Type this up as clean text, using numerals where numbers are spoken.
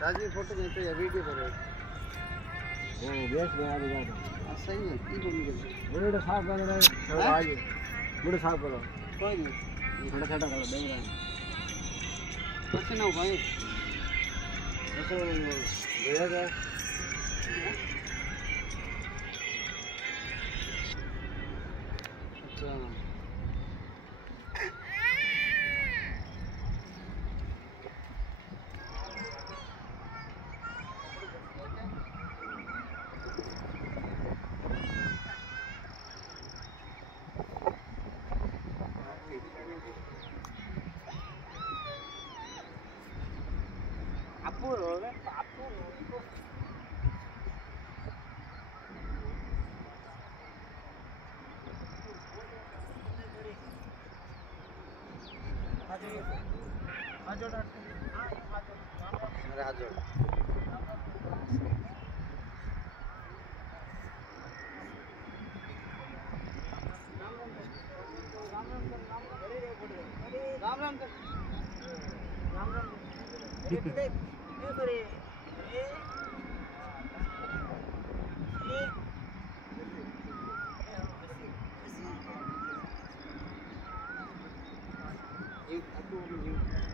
Rajvi photo खींचो या video करो वो बेस बना देगा तो सही है की बोल के बड़े साफ कर रहे आज बड़े साफ करो कोई नहीं थोड़ा छोटा कर दे रहा कैसे ना भाई ऐसे देगा अच्छा apuro राम राम राम राम You